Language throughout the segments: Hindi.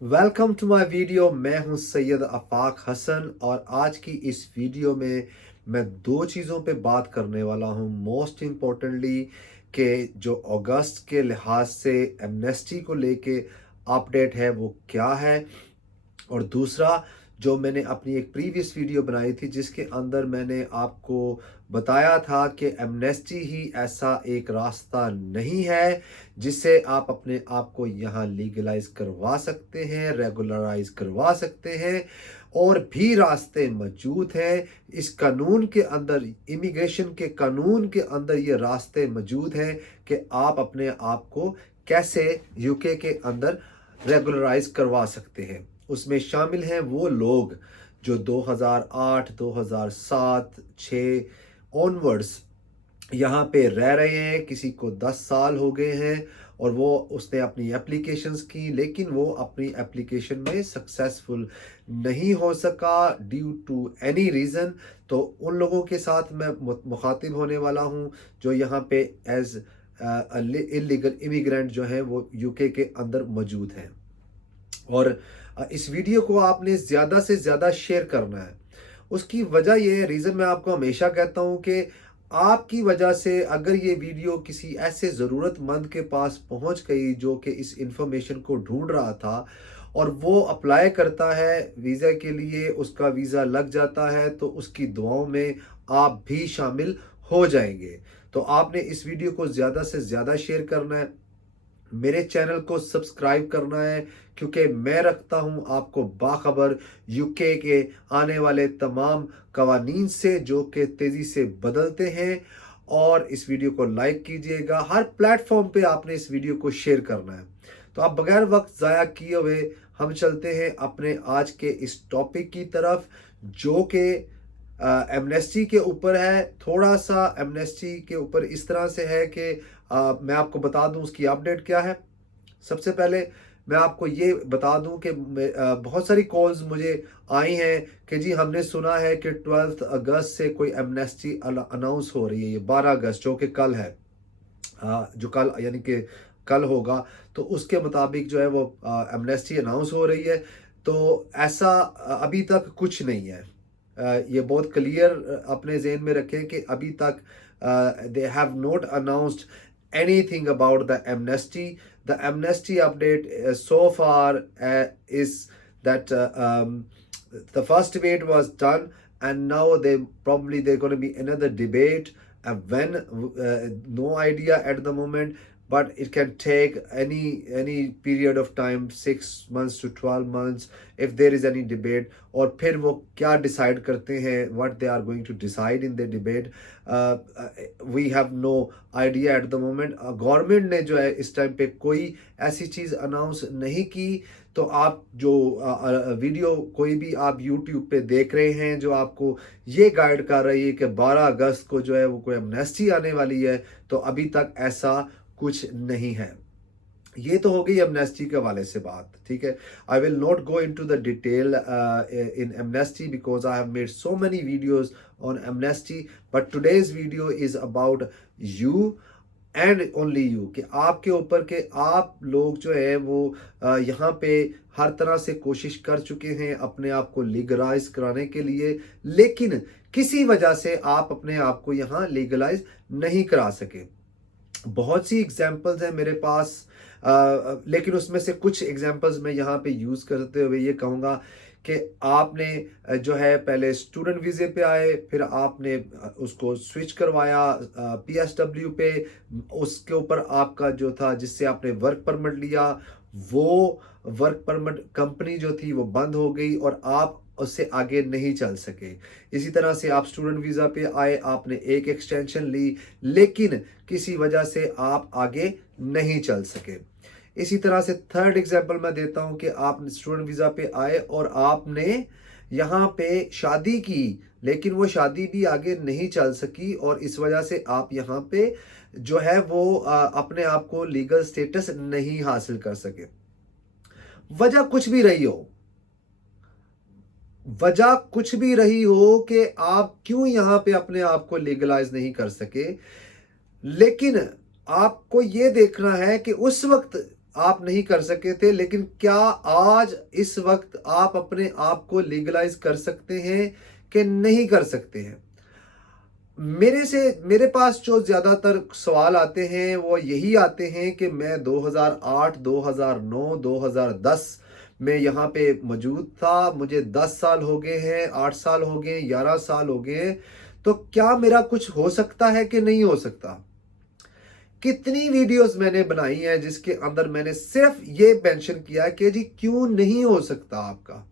Welcome to my video. मैं हूं सैयद आफाक हसन और आज की इस वीडियो में मैं दो चीज़ों पे बात करने वाला हूं। मोस्ट इम्पोर्टेंटली कि जो अगस्त के लिहाज से एमनेस्टी को लेके अपडेट है वो क्या है, और दूसरा जो मैंने अपनी एक प्रीवियस वीडियो बनाई थी जिसके अंदर मैंने आपको बताया था कि एमनेस्टी ही ऐसा एक रास्ता नहीं है जिससे आप अपने आप को यहाँ लीगलाइज करवा सकते हैं, रेगुलराइज करवा सकते हैं। और भी रास्ते मौजूद हैं इस कानून के अंदर, इमिग्रेशन के कानून के अंदर ये रास्ते मौजूद हैं कि आप अपने आप को कैसे यूके के अंदर रेगुलराइज करवा सकते हैं। उसमें शामिल हैं वो लोग जो 2008, 2007, 6 ऑनवर्ड्स यहाँ पे रह रहे हैं। किसी को 10 साल हो गए हैं और वो उसने अपनी एप्लीकेशंस की, लेकिन वो अपनी एप्लीकेशन में सक्सेसफुल नहीं हो सका ड्यू टू एनी रीज़न। तो उन लोगों के साथ मैं मुखातिब होने वाला हूँ जो यहाँ पे एज इलीगल इमिग्रेंट जो हैं वो यूके के अंदर मौजूद हैं। और इस वीडियो को आपने ज़्यादा से ज़्यादा शेयर करना है। उसकी वजह ये है, रीज़न मैं आपको हमेशा कहता हूँ कि आपकी वजह से अगर ये वीडियो किसी ऐसे ज़रूरतमंद के पास पहुँच गई जो कि इस इंफॉर्मेशन को ढूंढ रहा था और वो अप्लाई करता है वीज़ा के लिए, उसका वीज़ा लग जाता है, तो उसकी दुआओं में आप भी शामिल हो जाएंगे। तो आपने इस वीडियो को ज़्यादा से ज़्यादा शेयर करना है, मेरे चैनल को सब्सक्राइब करना है, क्योंकि मैं रखता हूं आपको बाखबर यूके के आने वाले तमाम कवानीन से जो कि तेज़ी से बदलते हैं। और इस वीडियो को लाइक कीजिएगा, हर प्लेटफॉर्म पे आपने इस वीडियो को शेयर करना है। तो आप बगैर वक्त ज़ाया किए हुए हम चलते हैं अपने आज के इस टॉपिक की तरफ, जो कि एमनेस्टी के ऊपर है। थोड़ा सा एमनेस्टी के ऊपर इस तरह से है कि मैं आपको बता दूं उसकी अपडेट क्या है। सबसे पहले मैं आपको ये बता दूं कि बहुत सारी कॉल्स मुझे आई हैं कि जी हमने सुना है कि 12 अगस्त से कोई एमनेस्टी अनाउंस हो रही है, ये 12 अगस्त जो कि कल है, जो कल यानी कि कल होगा, तो उसके मुताबिक जो है वो एमनेस्टी अनाउंस हो रही है। तो ऐसा अभी तक कुछ नहीं है। ये बहुत क्लियर अपने जहन में रखें कि अभी तक they have not announced anything about the amnesty. The amnesty update so far is that the first debate was done, and now they're going to be another debate. When no idea at the moment, but it can take any period of time, 6 months to 12 months, if there is any debate. और फिर वो क्या डिसाइड करते हैं, what they are going to decide in the debate, we have no idea at the moment. Government ने जो है इस टाइम पे कोई ऐसी चीज़ अनाउंस नहीं की। तो आप जो वीडियो कोई भी आप यूट्यूब पे देख रहे हैं जो आपको ये गाइड कर रही है कि 12 अगस्त को जो है वो कोई एमनेस्टी आने वाली है, तो अभी तक ऐसा कुछ नहीं है। ये तो हो गई एमनेस्टी के हवाले से बात, ठीक है। I will not go into the detail in amnesty because I have made so many videos on amnesty, but today's video is about you and only you, कि आपके ऊपर के आप लोग जो है वो यहाँ पे हर तरह से कोशिश कर चुके हैं अपने आप को लीगलाइज कराने के लिए, लेकिन किसी वजह से आप अपने आप को यहाँ लीगलाइज नहीं करा सके। बहुत सी एग्जाम्पल्स हैं मेरे पास, लेकिन उसमें से कुछ एग्जाम्पल्स मैं यहाँ पे यूज़ करते हुए ये कहूँगा कि आपने जो है पहले स्टूडेंट वीज़े पे आए, फिर आपने उसको स्विच करवाया PSW पे, उसके ऊपर आपका जो था जिससे आपने वर्क परमिट लिया, वो वर्क परमिट कंपनी जो थी वो बंद हो गई और आप उससे आगे नहीं चल सके। इसी तरह से आप स्टूडेंट वीज़ा पे आए, आपने एक एक्सटेंशन ली, लेकिन किसी वजह से आप आगे नहीं चल सके। इसी तरह से थर्ड एग्जांपल मैं देता हूं कि आप स्टूडेंट वीज़ा पे आए और आपने यहाँ पे शादी की, लेकिन वो शादी भी आगे नहीं चल सकी और इस वजह से आप यहाँ पे जो है वो अपने आप को लीगल स्टेटस नहीं हासिल कर सके। वजह कुछ भी रही हो, वजह कुछ भी रही हो कि आप क्यों यहाँ पे अपने आप को लीगलाइज नहीं कर सके, लेकिन आपको ये देखना है कि उस वक्त आप नहीं कर सके थे, लेकिन क्या आज इस वक्त आप अपने आप को लीगलाइज कर सकते हैं कि नहीं कर सकते हैं? मेरे पास जो ज़्यादातर सवाल आते हैं वो यही आते हैं कि मैं 2008, 2009, 2010 में यहाँ पे मौजूद था, मुझे 10 साल हो गए हैं, 8 साल हो गए, 11 साल हो गए हैं, तो क्या मेरा कुछ हो सकता है कि नहीं हो सकता? कितनी वीडियोस मैंने बनाई हैं जिसके अंदर मैंने सिर्फ ये मेंशन किया कि जी क्यों नहीं हो सकता आपका।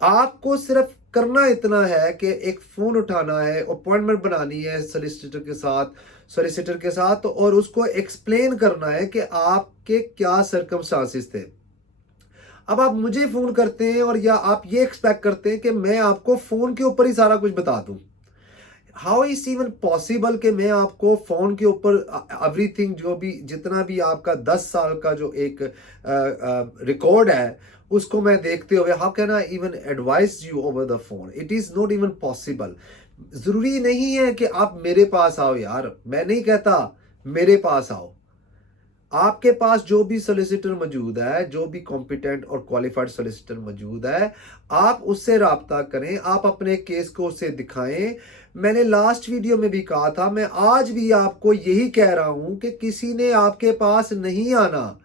आपको सिर्फ करना इतना है कि एक फ़ोन उठाना है, अपॉइंटमेंट बनानी है सॉलिसिटर के साथ और उसको एक्सप्लेन करना है कि आपके क्या सर्कमस्टांसिस थे। अब आप मुझे फ़ोन करते हैं और या आप ये एक्सपेक्ट करते हैं कि मैं आपको फ़ोन के ऊपर ही सारा कुछ बता दूं। हाउ इज इवन पॉसिबल कि मैं आपको फोन के ऊपर एवरीथिंग जो भी जितना भी आपका 10 साल का जो एक रिकॉर्ड है उसको मैं देखते हुए how can I even advice you over the phone? It is not even possible. जरूरी नहीं है कि आप मेरे पास आओ यार, मैं नहीं कहता मेरे पास आओ। आपके पास जो भी सोलिसिटर मौजूद है, जो भी कॉम्पिटेंट और क्वालिफाइड सोलिसिटर मौजूद है, आप उससे राब्ता करें, आप अपने केस को उससे दिखाएं। मैंने लास्ट वीडियो में भी कहा था, मैं आज भी आपको यही कह रहा हूं कि किसी ने आपके पास नहीं आना,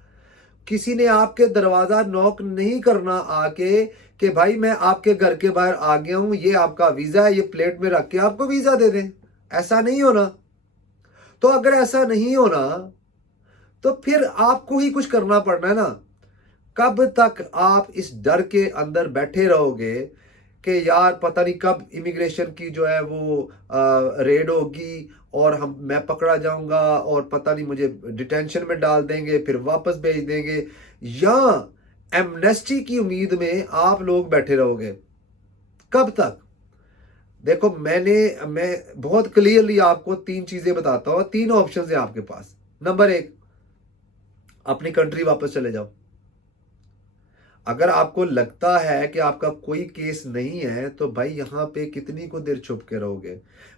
किसी ने आपके दरवाजा नॉक नहीं करना आके कि भाई मैं आपके घर के बाहर आ गया हूं, ये आपका वीजा है, ये प्लेट में रख के आपको वीजा दे दें। ऐसा नहीं होना। तो अगर ऐसा नहीं होना तो फिर आपको ही कुछ करना पड़ना है ना। कब तक आप इस डर के अंदर बैठे रहोगे कि यार पता नहीं कब इमिग्रेशन की जो है वो रेड होगी और मैं पकड़ा जाऊंगा और पता नहीं मुझे डिटेंशन में डाल देंगे, फिर वापस भेज देंगे, या एमनेस्टी की उम्मीद में आप लोग बैठे रहोगे? कब तक? देखो मैं बहुत क्लियरली आपको 3 चीजें बताता हूं, 3 ऑप्शन है आपके पास। नंबर 1, अपनी कंट्री वापस चले जाओ। अगर आपको लगता है कि आपका कोई केस नहीं है तो भाई यहाँ पे कितनी को देर छुप के रहोगे?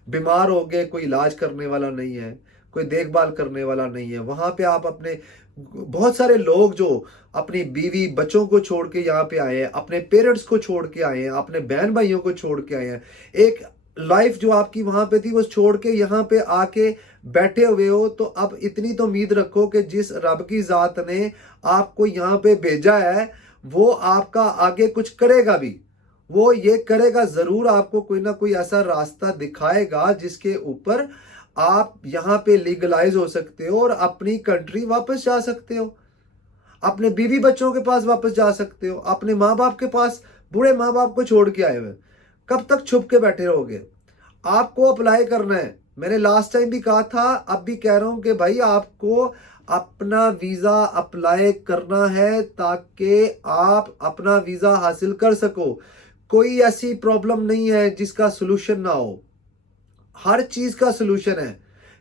बीमार हो गए, कोई इलाज करने वाला नहीं है, कोई देखभाल करने वाला नहीं है, वहां पे आप अपने बहुत सारे लोग जो अपनी बीवी बच्चों को छोड़ के यहाँ पे आए हैं, अपने पेरेंट्स को छोड़ के आए हैं, अपने बहन भाइयों को छोड़ के आए हैं, एक लाइफ जो आपकी वहां पे थी वो छोड़ के यहाँ पे आके बैठे हुए हो। तो अब इतनी तो उम्मीद रखो कि जिस रब की जात ने आपको यहाँ पे भेजा है वो आपका आगे कुछ करेगा भी। वो ये करेगा जरूर, आपको कोई ना कोई ऐसा रास्ता दिखाएगा जिसके ऊपर आप यहाँ पे लीगलाइज हो सकते हो और अपनी कंट्री वापस जा सकते हो, अपने बीवी बच्चों के पास वापस जा सकते हो, अपने माँ बाप के पास, बूढ़े माँ बाप को छोड़ के आए हुए। कब तक छुप के बैठे रहोगे? आपको अप्लाई करना है। मैंने लास्ट टाइम भी कहा था, अब भी कह रहा हूं कि भाई आपको अपना वीजा अप्लाई करना है ताकि आप अपना वीजा हासिल कर सको। कोई ऐसी प्रॉब्लम नहीं है जिसका सलूशन ना हो, हर चीज का सलूशन है।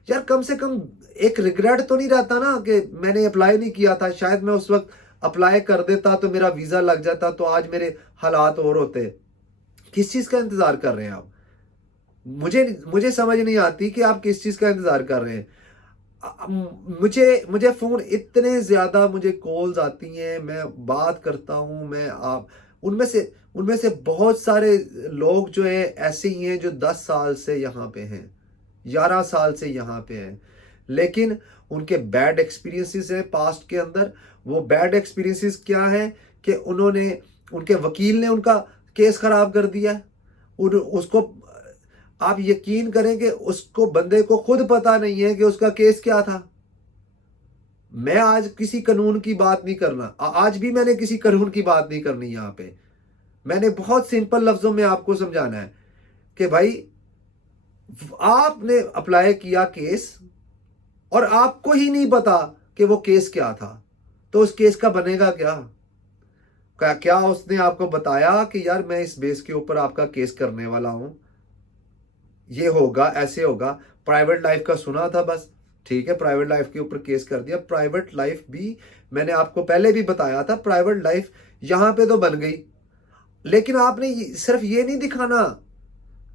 यार कम से कम एक रिग्रेट तो नहीं रहता ना कि मैंने अप्लाई नहीं किया था, शायद मैं उस वक्त अप्लाई कर देता तो मेरा वीजा लग जाता तो आज मेरे हालात और होते। किस चीज का इंतजार कर रहे हैं आप? मुझे मुझे समझ नहीं आती कि आप किस चीज का इंतजार कर रहे हैं। मुझे मुझे फोन इतने ज्यादा मुझे कॉल्स आती हैं, मैं बात करता हूं, मैं आप उनमें से बहुत सारे लोग जो है ऐसे ही हैं जो 10 साल से यहाँ पे हैं, 11 साल से यहाँ पे हैं, लेकिन उनके बैड एक्सपीरियंसेस हैं पास्ट के अंदर। वो बैड एक्सपीरियंसेस क्या है कि उनके वकील ने उनका केस खराब कर दिया। उसको आप यकीन करें कि उसको बंदे को खुद पता नहीं है कि उसका केस क्या था। मैं आज किसी कानून की बात नहीं करना, आज भी मैंने किसी कानून की बात नहीं करनी। यहां पे मैंने बहुत सिंपल लफ्जों में आपको समझाना है कि भाई आपने अप्लाई किया केस और आपको ही नहीं पता कि वो केस क्या था, तो उस केस का बनेगा क्या? क्या उसने आपको बताया कि यार मैं इस बेस के ऊपर आपका केस करने वाला हूं, ये होगा, ऐसे होगा? प्राइवेट लाइफ का सुना था बस, ठीक है, प्राइवेट लाइफ के ऊपर केस कर दिया। प्राइवेट लाइफ भी मैंने आपको पहले भी बताया था, प्राइवेट लाइफ यहां पे तो बन गई, लेकिन आपने सिर्फ ये नहीं दिखाना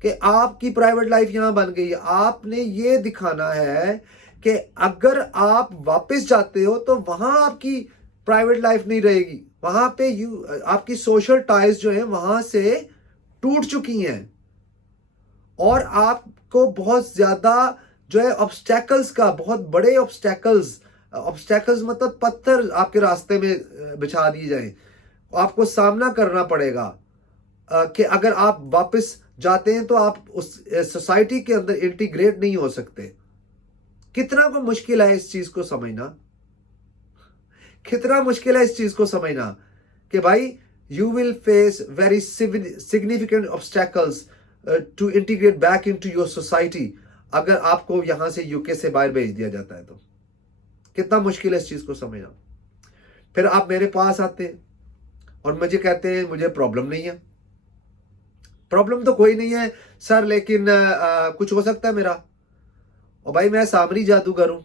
कि आपकी प्राइवेट लाइफ यहां बन गई, आपने ये दिखाना है कि अगर आप वापस जाते हो तो वहां आपकी प्राइवेट लाइफ नहीं रहेगी, वहां पे आपकी सोशल टाइज जो है वहां से टूट चुकी हैं और आपको बहुत ज्यादा जो है ऑब्स्टेकल्स का, बहुत बड़े ऑब्स्टेकल्स, ऑब्स्टेकल्स मतलब पत्थर आपके रास्ते में बिछा दिए जाए, आपको सामना करना पड़ेगा कि अगर आप वापस जाते हैं तो आप उस सोसाइटी के अंदर इंटीग्रेट नहीं हो सकते। कितना को मुश्किल है इस चीज को समझना, कितना मुश्किल है इस चीज को समझना कि भाई you will face very significant obstacles to integrate back into your society अगर आपको यहां से यूके से बाहर भेज दिया जाता है तो कितना मुश्किल है इस चीज को समझना। फिर आप मेरे पास आते हैं और मुझे कहते हैं मुझे प्रॉब्लम नहीं है। प्रॉब्लम तो कोई नहीं है सर, लेकिन कुछ हो सकता है मेरा। और भाई मैं सामरी जादूगर हूं।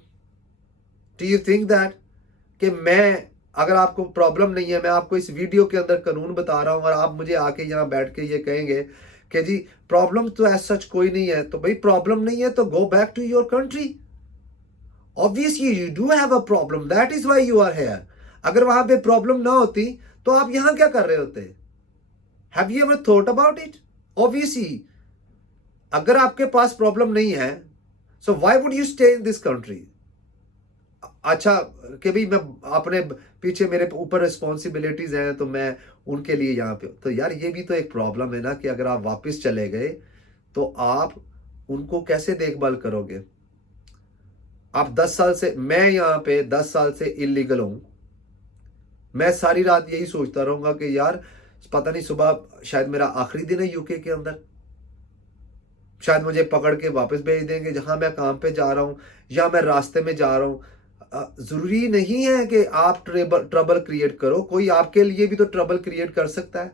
डू यू थिंक दैट कि मैं, अगर आपको प्रॉब्लम नहीं है, मैं आपको इस वीडियो के अंदर कानून बता रहा हूं और आप मुझे आके यहां बैठ के ये कहेंगे कि जी प्रॉब्लम तो एज सच कोई नहीं है, तो भाई प्रॉब्लम नहीं है तो go back to your country. Obviously you do have a problem, that is why you are here. अगर वहां पे प्रॉब्लम ना होती तो आप यहां क्या कर रहे होते? Have you ever thought about it? Obviously अगर आपके पास प्रॉब्लम नहीं है, so why would you stay in this country? अच्छा कि भाई मैं अपने पीछे मेरे ऊपर रिस्पॉन्सिबिलिटीज हैं तो मैं उनके लिए यहाँ पे, तो यार ये भी तो एक प्रॉब्लम है ना कि अगर आप वापस चले गए तो आप उनको कैसे देखभाल करोगे? आप 10 साल से, मैं यहाँ पे 10 साल से इलीगल हूं, मैं सारी रात यही सोचता रहूंगा कि यार पता नहीं सुबह शायद मेरा आखिरी दिन है यूके के अंदर, शायद मुझे पकड़ के वापस भेज देंगे जहां मैं काम पे जा रहा हूं या मैं रास्ते में जा रहा हूं। जरूरी नहीं है कि आप ट्रबल क्रिएट करो, कोई आपके लिए भी तो ट्रबल क्रिएट कर सकता है,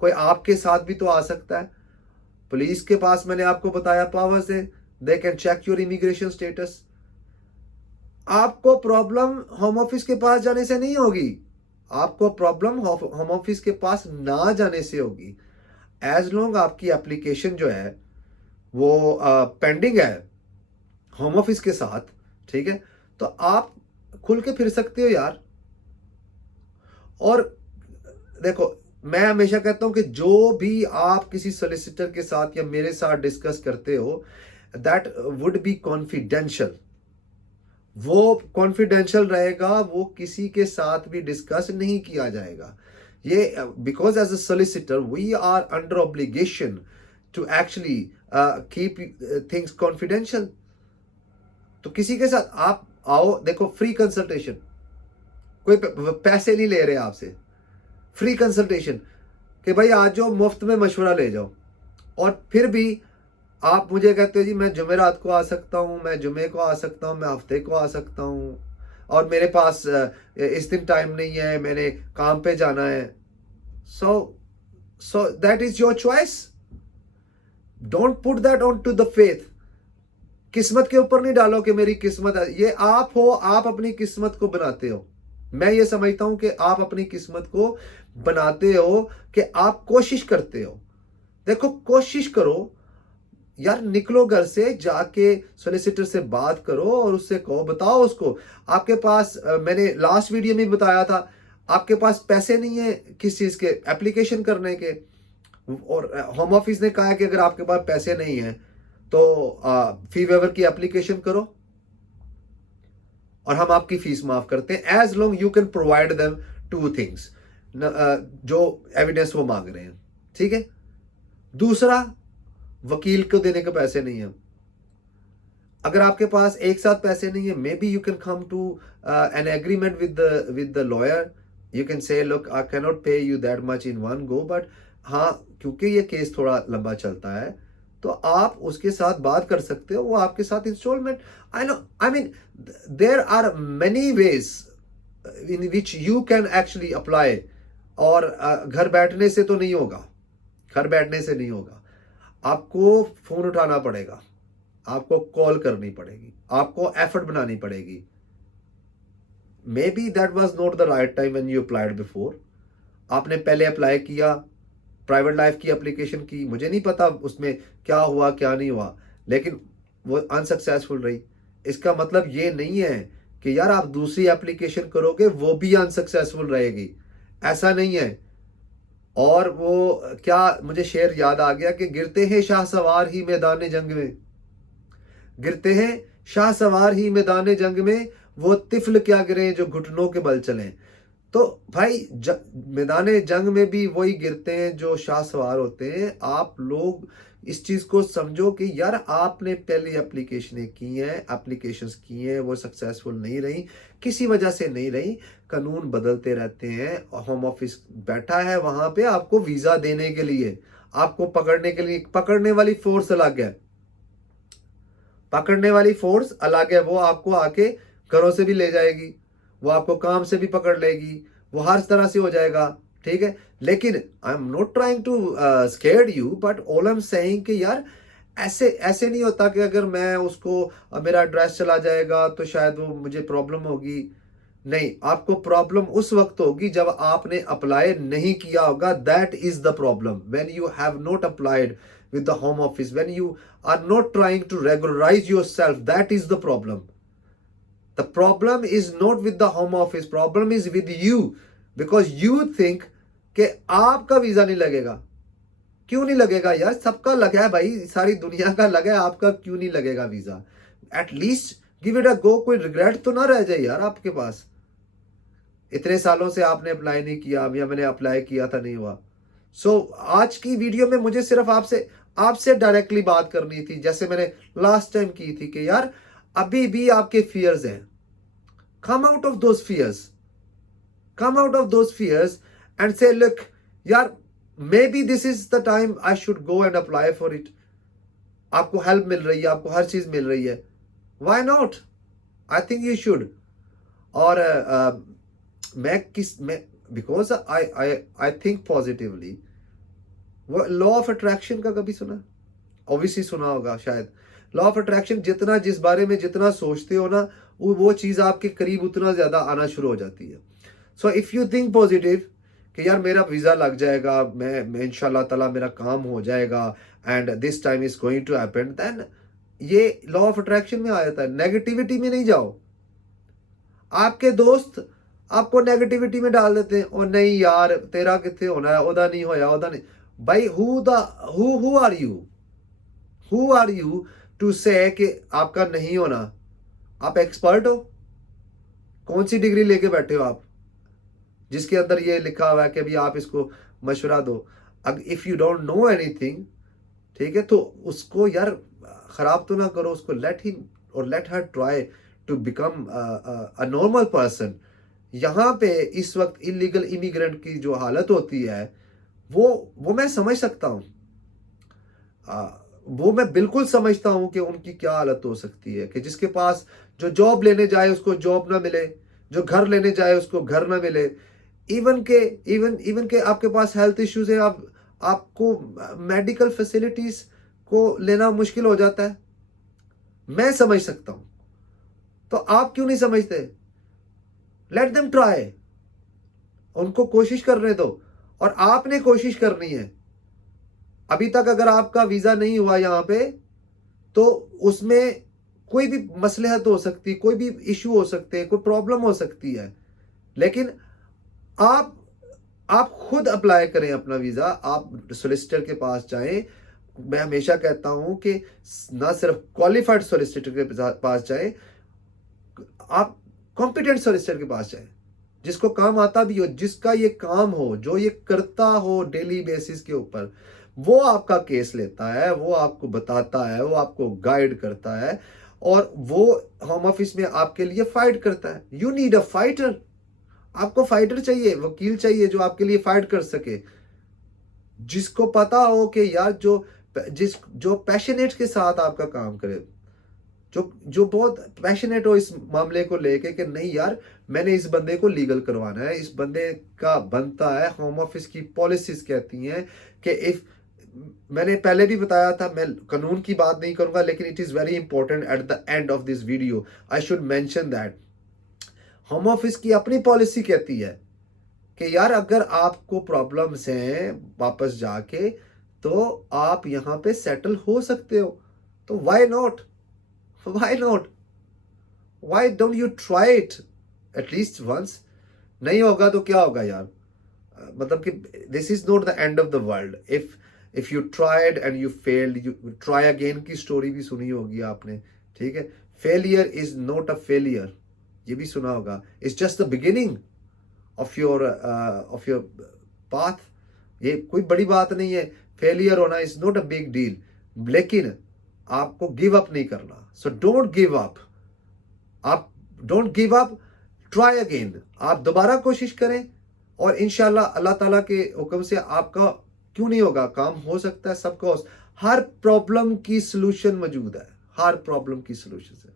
कोई आपके साथ भी तो आ सकता है। पुलिस के पास मैंने आपको बताया पावर्स है, they can check your immigration status. आपको प्रॉब्लम होम ऑफिस के पास जाने से नहीं होगी, आपको प्रॉब्लम होम ऑफिस के पास ना जाने से होगी। एज लॉन्ग आपकी एप्लीकेशन जो है वो पेंडिंग है होम ऑफिस के साथ, ठीक है, तो आप खुल के फिर सकते हो यार। और देखो मैं हमेशा कहता हूं कि जो भी आप किसी सोलिसिटर के साथ या मेरे साथ डिस्कस करते हो दैट वुड बी कॉन्फिडेंशियल, वो कॉन्फिडेंशियल रहेगा, वो किसी के साथ भी डिस्कस नहीं किया जाएगा। ये because as a solicitor we are under obligation to actually keep things confidential. तो किसी के साथ आप आओ, देखो फ्री कंसल्टेशन, कोई पैसे नहीं ले रहे आपसे, फ्री कंसल्टेशन कि भाई आज जो मुफ्त में मशवरा ले जाओ। और फिर भी आप मुझे कहते हो जी मैं जुमेरात को आ सकता हूँ, मैं जुमे को आ सकता हूँ, मैं हफ्ते को आ सकता हूँ और मेरे पास इस दिन टाइम नहीं है, मैंने काम पे जाना है। So that is your choice, don't put that on to the faith. किस्मत के ऊपर नहीं डालो कि मेरी किस्मत है, ये आप हो, आप अपनी किस्मत को बनाते हो। मैं ये समझता हूं कि आप अपनी किस्मत को बनाते हो, कि आप कोशिश करते हो। देखो कोशिश करो यार, निकलो घर से, जाके सोलिसिटर से बात करो और उससे कहो, बताओ उसको आपके पास मैंने लास्ट वीडियो में बताया था आपके पास पैसे नहीं है किस चीज के, एप्लीकेशन करने के। और होम ऑफिस ने कहा है कि अगर आपके पास पैसे नहीं है तो फी वेवर की एप्लीकेशन करो और हम आपकी फीस माफ करते हैं, as long you can provide them 2 things जो एविडेंस वो मांग रहे हैं, ठीक है। दूसरा, वकील को देने के पैसे नहीं है। अगर आपके पास एक साथ पैसे नहीं है, maybe you can come to an agreement with the lawyer. You can say look I can not pay you that much in one go, but हाँ क्योंकि ये केस थोड़ा लंबा चलता है तो आप उसके साथ बात कर सकते हो, वो आपके साथ instalment, I know, I mean there are many ways in which you can actually apply. और घर बैठने से तो नहीं होगा, घर बैठने से नहीं होगा, आपको फोन उठाना पड़ेगा, आपको कॉल करनी पड़ेगी, आपको एफर्ट बनानी पड़ेगी। May be that was not the right time when you applied before. आपने पहले अप्लाई किया, प्राइवेट लाइफ की एप्लीकेशन की, मुझे नहीं पता उसमें क्या हुआ क्या नहीं हुआ, लेकिन वो अनसक्सेसफुल रही। इसका मतलब ये नहीं है कि यार आप दूसरी एप्लीकेशन करोगे वो भी अनसक्सेसफुल रहेगी, ऐसा नहीं है। और वो क्या मुझे शेर याद आ गया कि गिरते हैं शाह सवार ही मैदान जंग में, गिरते हैं शाह सवार ही मैदान जंग में, वो तिफल क्या गिरे जो घुटनों के बल चले। तो भाई मैदान जंग में भी वही गिरते हैं जो शाह सवार होते हैं। आप लोग इस चीज को समझो कि यार आपने पहली एप्लीकेशंस की हैं, वो सक्सेसफुल नहीं रही, किसी वजह से नहीं रही। कानून बदलते रहते हैं। होम ऑफिस बैठा है वहां पे आपको वीजा देने के लिए, आपको पकड़ने के लिए। पकड़ने वाली फोर्स अलग है, पकड़ने वाली फोर्स अलग है। वो आपको आके घरों से भी ले जाएगी, वो आपको काम से भी पकड़ लेगी, वो हर तरह से हो जाएगा, ठीक है। लेकिन I am not trying to scare you, but all I am saying कि यार ऐसे ऐसे नहीं होता कि अगर मैं उसको मेरा एड्रेस चला जाएगा तो शायद वो मुझे प्रॉब्लम होगी। नहीं, आपको प्रॉब्लम उस वक्त होगी जब आपने अप्लाई नहीं किया होगा। That is the problem, when you have not applied with the home office, when you are not trying to regularize yourself, that is the problem. The problem is not with the home office, problem is with you, because you think कि आपका वीजा नहीं लगेगा। क्यों नहीं लगेगा यार, सबका लगा है भाई, सारी दुनिया का लगा है, आपका क्यों नहीं लगेगा visa? At least give it a go, कोई रिग्रेट तो ना रह जाए यार आपके पास। इतने सालों से आपने अप्लाई नहीं किया, या मैंने अप्लाई किया था नहीं हुआ। आज की वीडियो में मुझे सिर्फ आपसे डायरेक्टली बात करनी थी, जैसे मैंने लास्ट टाइम की थी कि यार अभी भी आपके फियर्स हैं, come out of those fears, come out of those fears and say look यार, maybe this is the time I should go and apply for it. आपको हेल्प मिल रही है, आपको हर चीज मिल रही है, why not? I think you should. और मैं बिकॉज आई थिंक पॉजिटिवली। वो लॉ ऑफ अट्रैक्शन का कभी सुना? ऑब्वियसली सुना होगा शायद। लॉ ऑफ अट्रैक्शन, जितना जिस बारे में जितना सोचते हो ना, वो चीज आपके करीब उतना ज्यादा आना शुरू हो जाती है। So if you think positive कि यार मेरा वीजा लग जाएगा, मैं इंशाल्लाह ताला मेरा काम हो जाएगा, and this time is going to happen, then ये लॉ ऑफ अट्रैक्शन में आ जाता है। नेगेटिविटी में नहीं जाओ। आपके दोस्त आपको नेगेटिविटी में डाल देते हैं, और नहीं यार तेरा कितने होना है, ओदा नहीं होया, ओदा नहीं। भाई हु आर यू टू से कि आपका नहीं होना? आप एक्सपर्ट हो? कौन सी डिग्री लेके बैठे हो आप जिसके अंदर ये लिखा हुआ है कि अभी आप इसको मशवरा दो? अब if you don't know anything, ठीक है, तो उसको यार खराब तो ना करो, उसको लेट हिम और let her try to become a normal person. यहाँ पे इस वक्त इलीगल इमिग्रेंट की जो हालत होती है, वो मैं समझ सकता हूँ। वो मैं बिल्कुल समझता हूं कि उनकी क्या हालत हो सकती है, कि जिसके पास जो जॉब लेने जाए उसको जॉब ना मिले, जो घर लेने जाए उसको घर ना मिले, इवन के आपके पास हेल्थ इश्यूज है, आपको मेडिकल फैसिलिटीज को लेना मुश्किल हो जाता है। मैं समझ सकता हूं, तो आप क्यों नहीं समझते? लेट देम ट्राई, उनको कोशिश करने दो, और आपने कोशिश करनी है। अभी तक अगर आपका वीजा नहीं हुआ यहाँ पे, तो उसमें कोई भी मसलहत हो सकती, कोई भी इशू हो सकते हैं, कोई प्रॉब्लम हो सकती है, लेकिन आप खुद अप्लाई करें अपना वीजा। आप सोलिसिटर के पास जाएं। मैं हमेशा कहता हूं कि ना सिर्फ क्वालिफाइड सोलिसिटर के पास जाएं, आप कॉम्पिटेंट सोलिसिटर के पास जाएं, जिसको काम आता भी हो, जिसका ये काम हो, जो ये करता हो डेली बेसिस के ऊपर। वो आपका केस लेता है, वो आपको बताता है, वो आपको गाइड करता है, और वो होम ऑफिस में आपके लिए फाइट करता है। You need a fighter. आपको फाइटर चाहिए, वकील चाहिए जो आपके लिए फाइट कर सके, जिसको पता हो कि यार जो पैशनेट के साथ आपका काम करे, जो बहुत पैशनेट हो इस मामले को लेके कि नहीं यार मैंने इस बंदे को लीगल करवाना है, इस बंदे का बनता है। होम ऑफिस की पॉलिसीज कहती हैं कि इफ, मैंने पहले भी बताया था, मैं कानून की बात नहीं करूंगा, लेकिन it is very important at the end of this video I should mention that home office की अपनी पॉलिसी कहती है कि यार अगर आपको प्रॉब्लम्स हैं वापस जाके, तो आप यहाँ पे सेटल हो सकते हो। तो why not? Why don't you try it at least once? नहीं होगा तो क्या होगा यार? मतलब कि this is not the end of the world. If you tried and you failed, you try again की स्टोरी भी सुनी होगी आपने, ठीक है? Failure is not a failure, ये भी सुना होगा. It's just the beginning of your path. ये कोई बड़ी बात नहीं है. फेलियर होना is not a big deal, लेकिन आपको गिव अप नहीं करना. So don't give up. आप don't give up. Try again. आप दोबारा कोशिश करें और इंशाल्लाह अल्लाह ताला के हुक्म से आपका क्यों नहीं होगा, काम हो सकता है सबका. हर प्रॉब्लम की सलूशन मौजूद है. हर प्रॉब्लम की सलूशन है.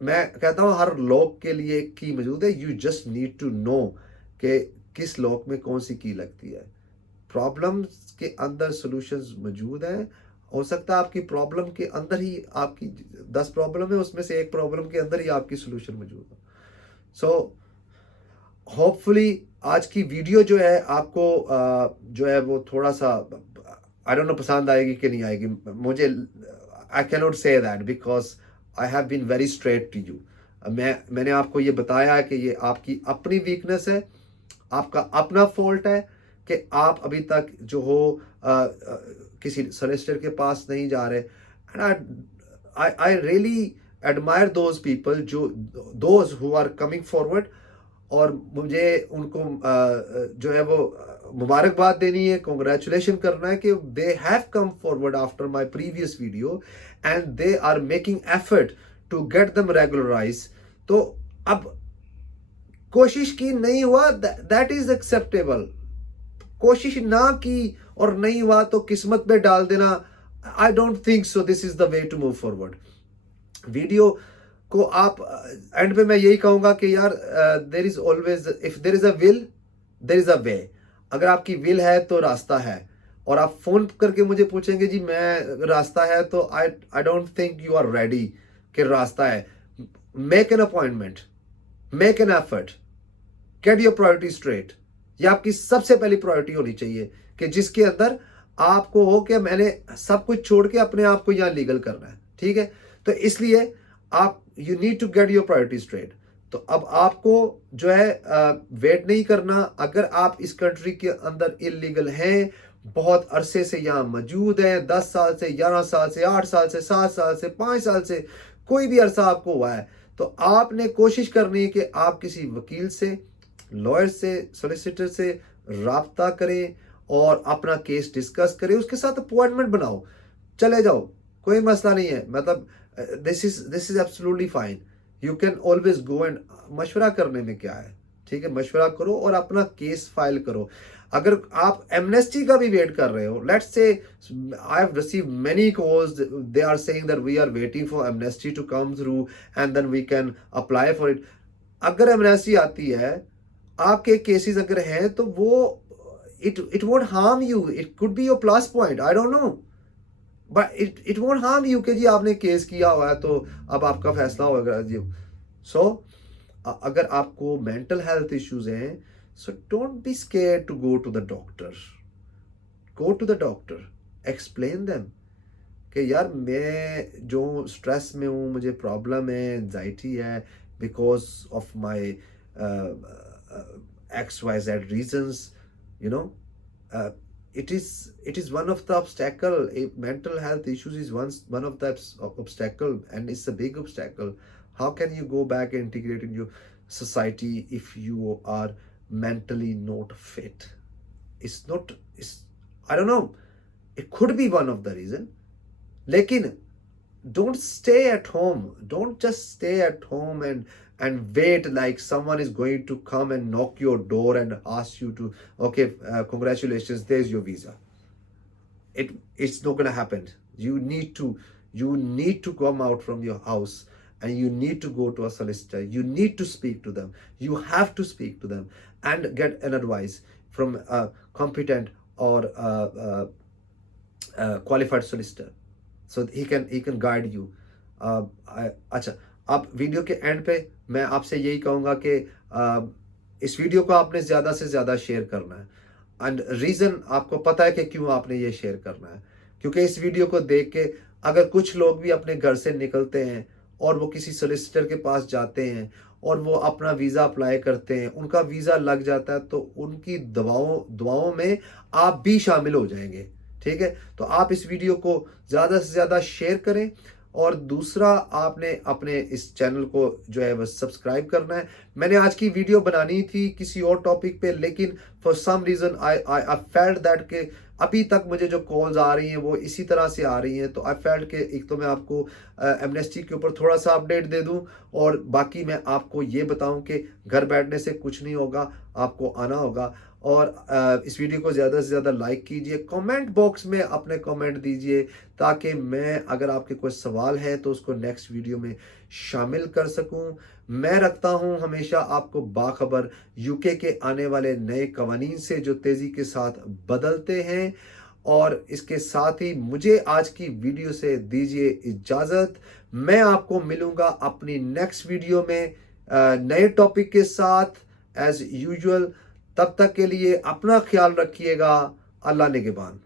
मैं कहता हूं हर लॉक के लिए एक की मौजूद है. You just need to know कि किस लॉक में कौन सी की लगती है. प्रॉब्लम्स के अंदर सॉल्यूशंस मौजूद हैं. हो सकता है आपकी प्रॉब्लम के अंदर ही आपकी 10 प्रॉब्लम है, उसमें से एक प्रॉब्लम के अंदर ही आपकी सॉल्यूशन मौजूद है. सो होपफुली आज की वीडियो जो है आपको जो है वो थोड़ा सा आई डोंट नो पसंद आएगी कि नहीं आएगी. मुझे I can not say that because I have been very straight to you. मैंने आपको ये बताया है कि ये आपकी अपनी वीकनेस है, आपका अपना फॉल्ट है कि आप अभी तक जो हो किसी सोलिसिटर के पास नहीं जा रहे. And I really admire those people those who are coming forward. और मुझे उनको जो है वो मुबारकबाद देनी है, कॉन्ग्रेचुलेशन करना है कि they have come forward after my previous video and they are making effort to get them regularise. तो अब कोशिश की नहीं हुआ, दैट इज एक्सेप्टेबल. कोशिश ना की और नहीं हुआ तो किस्मत पे डाल देना, I don't think so this is the way to move forward. Video को आप एंड पे मैं यही कहूंगा कि यार there is always, if there is a will there is a way. अगर आपकी विल है तो रास्ता है. और आप फोन करके मुझे पूछेंगे जी मैं रास्ता है, तो I don't think you are ready कि रास्ता है. Make an appointment, make an effort, get your priority straight. ये आपकी सबसे पहली प्रायोरिटी होनी चाहिए कि जिसके अंदर आपको हो कि मैंने सब कुछ छोड़ के अपने आप को यहां लीगल करना है. ठीक है, तो इसलिए आप you need to get your priority straight. तो अब आपको जो है वेट नहीं करना. अगर आप इस कंट्री के अंदर इलीगल हैं, बहुत अरसे से यहां मौजूद हैं, 10 साल से, 11 साल से, 8 साल से, 7 साल से, 5 साल से, कोई भी अरसा आपको हुआ है, तो आपने कोशिश करनी है कि आप किसी वकील से, लॉयर से, सोलिसिटर से राब्ता करें और अपना केस डिस्कस करें. उसके साथ अपॉइंटमेंट बनाओ, चले जाओ, कोई मसला नहीं है. मतलब this is absolutely fine. You can always go and मशवरा करने में क्या है. ठीक है, मशवरा करो और अपना केस फाइल करो. अगर आप एमनेस्टी का भी वेट कर रहे हो, let's say I have received many calls, they are saying that we are waiting for amnesty to come through and then we can apply for it. अगर एमनेस्टी आती है, आपके केसेस अगर हैं, तो वो it won't harm you. It could be your plus point, I don't know, but it won't harm you कि जी आपने केस किया हुआ है तो अब आपका फैसला होगा जी. सो अगर आपको मेंटल हेल्थ इश्यूज हैं, so don't be scared to go to the doctor. Go to the doctor, explain them कि यार मैं जो स्ट्रेस में हूँ, मुझे प्रॉब्लम है, एंजाइटी है, because of my XYZ reasons, you know, it is one of the obstacle. Mental health issues is one of the obstacle, and it's a big obstacle. How can you go back and integrate in your society if you are mentally not fit? It's not. I don't know. It could be one of the reason. लेकिन don't stay at home. Don't just stay at home and wait like someone is going to come and knock your door and ask you to, okay, congratulations, there's your visa. It's not going to happen. You need to come out from your house and you need to go to a solicitor. You need to speak to them. You have to speak to them and get an advice from a competent or qualified solicitor, so he can guide you. अच्छा, आप वीडियो के एंड पे मैं आपसे यही कहूँगा कि इस वीडियो को आपने ज़्यादा से ज़्यादा शेयर करना है. एंड रीज़न आपको पता है कि क्यों आपने ये शेयर करना है, क्योंकि इस वीडियो को देख के अगर कुछ लोग भी अपने घर से निकलते हैं और वो किसी सोलिसिटर के पास जाते हैं और वो अपना वीज़ा अप्लाई करते हैं, उनका वीज़ा लग जाता है, तो उनकी दुआओं में आप भी शामिल हो जाएंगे। ठीक है, तो आप इस वीडियो को ज़्यादा से ज़्यादा शेयर करें। और दूसरा, आपने अपने इस चैनल को जो है वह सब्सक्राइब करना है। मैंने आज की वीडियो बनानी थी किसी और टॉपिक पे, लेकिन for some reason I felt that के अभी तक मुझे जो कॉल्स आ रही हैं वो इसी तरह से आ रही हैं, तो आई फेल्ट के एक तो मैं आपको एमनेस्टी के ऊपर थोड़ा सा अपडेट दे दूं, और बाकी मैं आपको ये बताऊं कि घर बैठने से कुछ नहीं होगा, आपको आना होगा। और इस वीडियो को ज़्यादा से ज़्यादा लाइक कीजिए, कमेंट बॉक्स में अपने कमेंट दीजिए, ताकि मैं, अगर आपके कोई सवाल हैं तो उसको नेक्स्ट वीडियो में शामिल कर सकूं। मैं रखता हूं हमेशा आपको बाखबर यूके के आने वाले नए कवानीन से जो तेज़ी के साथ बदलते हैं। और इसके साथ ही मुझे आज की वीडियो से दीजिए इजाज़त। मैं आपको मिलूंगा अपनी नेक्स्ट वीडियो में नए टॉपिक के साथ एज यूजुअल। तब तक के लिए अपना ख्याल रखिएगा। अल्लाह निगहबान।